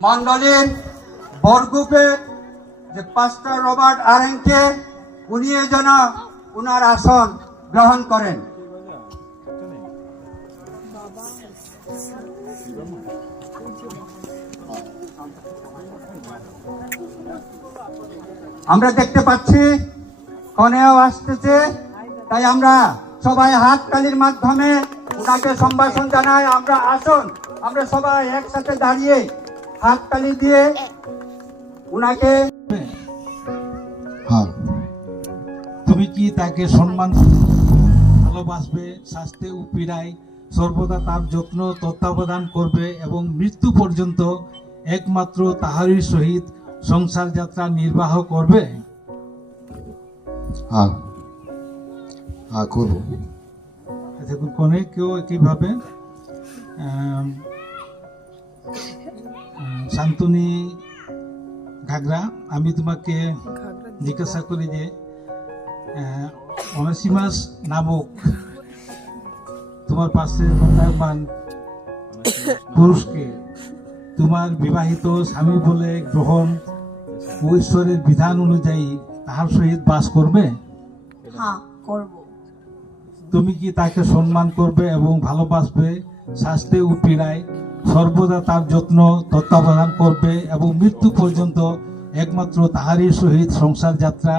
মন্ডলীর বরগ্রুপে যে পাস্টার রবার্ট আরেনকে উনি যেন উনার আসন গ্রহণ করেন। আমরা দেখতে পাচ্ছি কনেও আসতেছে, তাই আমরা সবাই হাততালির মাধ্যমে উনাকে সম্ভাষণ জানাই। আমরা আসুন, আমরা সবাই একসাথে দাঁড়িয়ে হাততালি দিয়ে উনাকে। হ্যাঁ, তুমি কি তাকে সম্মান ভালোবাসবে, শাস্তি ও পীড়ায় সর্বদা তার যত্ন তত্ত্বাবধান করবে এবং মৃত্যু পর্যন্ত একমাত্র তাহারই সহিত সংসার যাত্রা নির্বাহ করবে? হ্যাঁ হ্যাঁ করবো। দেখুন, কনেকেও একইভাবে শান্তনী ঘাগরা, আমি তোমাকে জিজ্ঞাসা করি যে অনাসিমাস নামক তোমার পাশে বর্তমান পুরুষকে তোমার বিবাহিত স্বামী বলে গ্রহণ ও ঈশ্বরের বিধান অনুযায়ী তাহার সহিত বাস করবে? হ্যাঁ, করব। তুমি কি তাকে সম্মান করবে এবং ভালোবাসবে, শাস্তি ও পীড়ায় সর্বদা তার যত্ন তত্ত্বাবধান করবে এবং মৃত্যু পর্যন্ত একমাত্র তাহারই সহিত সংসার যাত্রা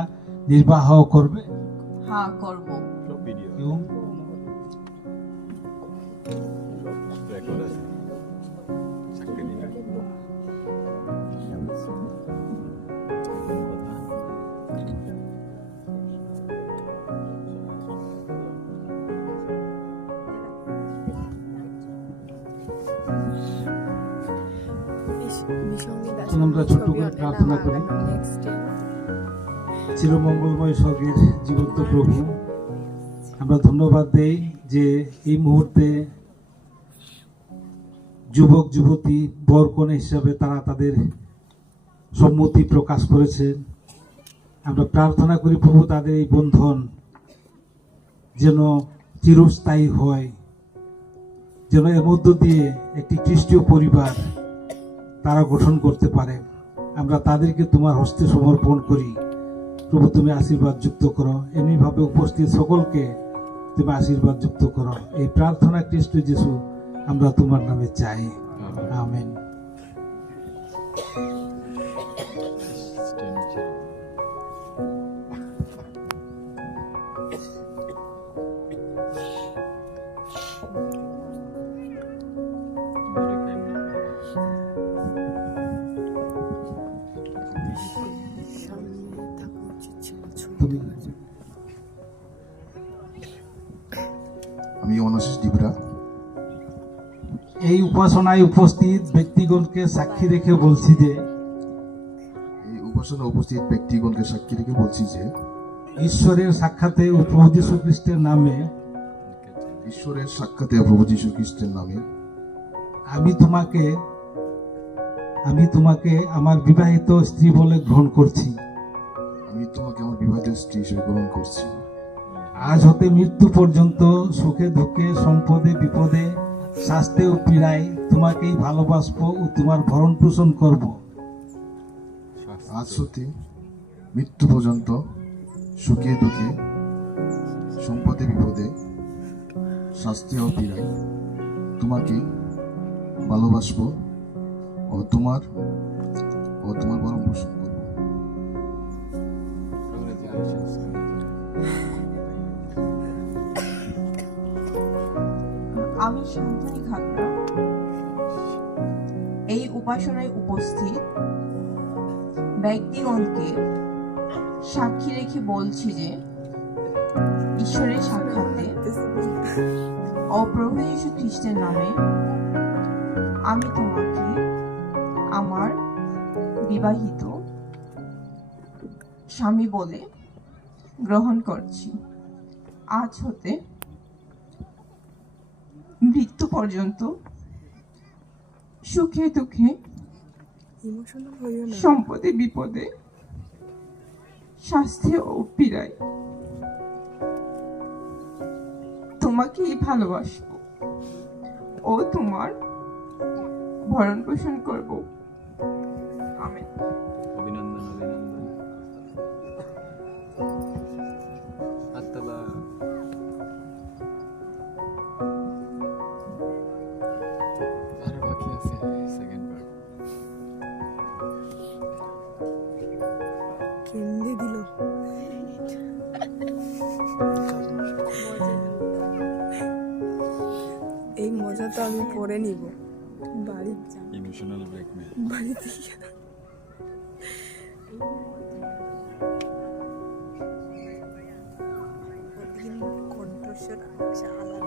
নির্বাহ করবে? হ্যাঁ, করব। এবং আমরা ছোট্ট করে প্রার্থনা করি। চিরমঙ্গলময় স্বর্গের জীবন্ত প্রভু, আমরা ধন্যবাদ দেই যে এই মুহূর্তে যুবক যুবতী বর কনে হিসাবে তারা তাদের সম্মতি প্রকাশ করেছেন। আমরা প্রার্থনা করি প্রভু, তাদের এই বন্ধন যেন চিরস্থায়ী হয়, যেন এর মধ্য দিয়ে একটি খ্রিস্টীয় পরিবার তারা গঠন করতে পারে। আমরা তাদেরকে তোমার হস্তে সমর্পণ করি প্রভু, তুমি আশীর্বাদ যুক্ত করো। এমনিভাবে উপস্থিত সকলকে তুমি আশীর্বাদ যুক্ত করো। এই প্রার্থনা খ্রিস্ট যিশু আমরা তোমার নামে চাই, আমেন। আমি অনাশিস ডিবরা। এই উপাসনায় উপস্থিত ব্যক্তিগণকে সাক্ষী রেখে বলছি যে ঈশ্বরের সাক্ষাতে ও প্রভু যীশু খ্রিস্টের নামে আমি তোমাকে আমার বিবাহিত স্ত্রী বলে গ্রহণ করছি। আজ হতে মৃত্যু পর্যন্ত সুখে দুঃখে সম্পদে বিপদে শাস্তি ও পীড়ায় তোমাকেই ভালোবাসবো ও তোমার ভরণ পোষণ করব। আজ হতে মৃত্যু পর্যন্ত সুখে দুঃখে সম্পদে বিপদে শাস্তি ও পীড়ায় তোমাকে ভালোবাসবো ও তোমার ভরণ পোষণ করব। আমি শান্তনী ঘাগরা এই উপাসনায় উপস্থিত ব্যক্তিগণকে সাক্ষী রেখে বলছি যে ঈশ্বরের সাক্ষাতে ও প্রভু যীশু খ্রিস্টের নামে আমি তোমাকে আমার বিবাহিত স্বামী বলে গ্রহণ করছি। আজ হতে মৃত্যু পর্যন্ত সুখে দুঃখে সম্পদে বিপদে শাস্তি ও পীড়ায় তোমাকেই ভালোবাসবো ও তোমার ভরণ পোষণ করব। আমি করে নিব বাড়ি ইমোশনাল ব্ল্যাকমেল। বাড়িতে গিয়ে। কণ্ঠস্বর আলাদা।